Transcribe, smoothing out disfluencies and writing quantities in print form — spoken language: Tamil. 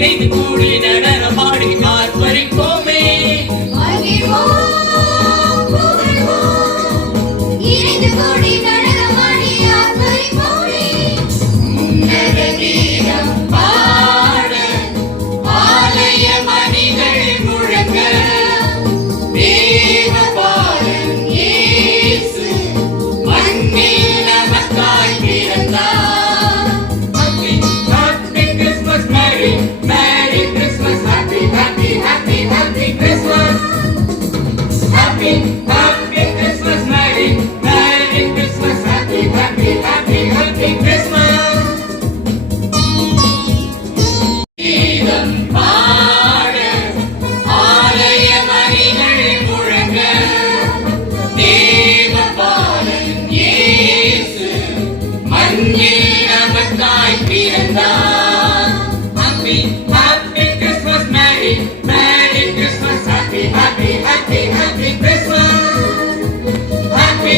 இணைந்து கூடி நடனமாடி ஆர்ப்பரிப்போமே. இணைந்து கூடி நடனமாடி ஆர்ப்பரிப்போமே. உன்னத கீதம் பாட ஆலய மணிகள் முழங்க தேவ பாலன் இயேசு மண்ணில் நமக்காய் பிறந்தார். Happy, happy Christmas, Merry, Merry Christmas, Happy, happy, happy, happy Christmas. Happy, happy Christmas, Merry, Merry Christmas, Happy, happy, happy, happy Christmas. கீதம் பாட ஆலய மணிகள் முழங்க தேவ பாலன் இயேசு மண்ணில் நமக்காய் பிறந்தார். Happy, happy Christmas, Merry, Merry Christmas, Happy, happy, happy, happy Christmas. Happy,